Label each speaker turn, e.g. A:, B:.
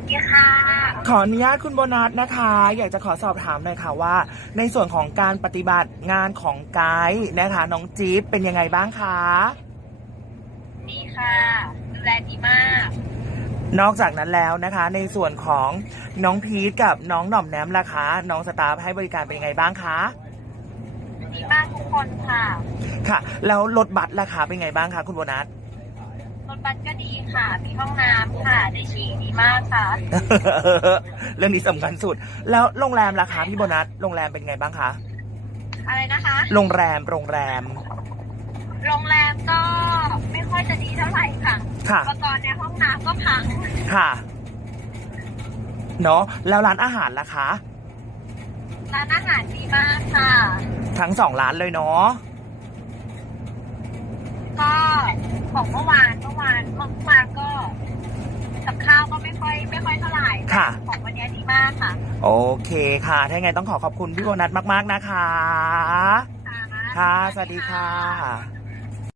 A: ดีค่ะ
B: ขออนุญาตคุณโบนัสนะคะ อยากจะขอสอบถามหน่อยค่ะว่าในส่วนของการปฏิบัติงานของไกด์นะคะน้องจี๊บเป็นยังไงบ้างคะ
A: ดีค่ะดูแลดีมาก
B: นอกจากนั้นแล้วนะคะในส่วนของน้องพีทกับน้องหน่อมแนมล่ะคะน้องสตาฟให้บริการเป็นยังไงบ้างคะ
A: ดีมากทุกคนค่ะ
B: ค่ะแล้วรถบัสล่ะคะเป็นไงบ้างคะคุณโบนัส
A: รถบัสก็ดีค่ะ มีห้องน้ำค่ะได้ฉี่ดีมากค่ะ
B: เรื่องนี้สำคัญสุดแล้วโรงแรมล่ะคะพี่โบนัสโรงแรมเป็นไงบ้างคะ
A: อะไรนะคะ
B: โรงแรม
A: โรงแรมก็ไม่ค่อยจะดีเท่าไหร่ค่ะ
B: ค่ะ
A: อุปกรณ์ในห้องน้ำก็พัง
B: ค่ะเนาะแล้วร้านอาหารล่ะคะ
A: ร้านอาหารดีมากค่ะ
B: ทั้งสองร้านเลยเนาะ
A: ก็ของเมื่อวานก็กับข้าวก็ไม่ค่อยเท่าไหร่
B: ค่ะ
A: ของวันนี้ดีมากค่ะ
B: โอเคค่ะถ้าไงต้องขอบคุณพี่โบนัสมากๆนะคะ
A: ค่ะ
B: ค่ะสวัสดีค่ะ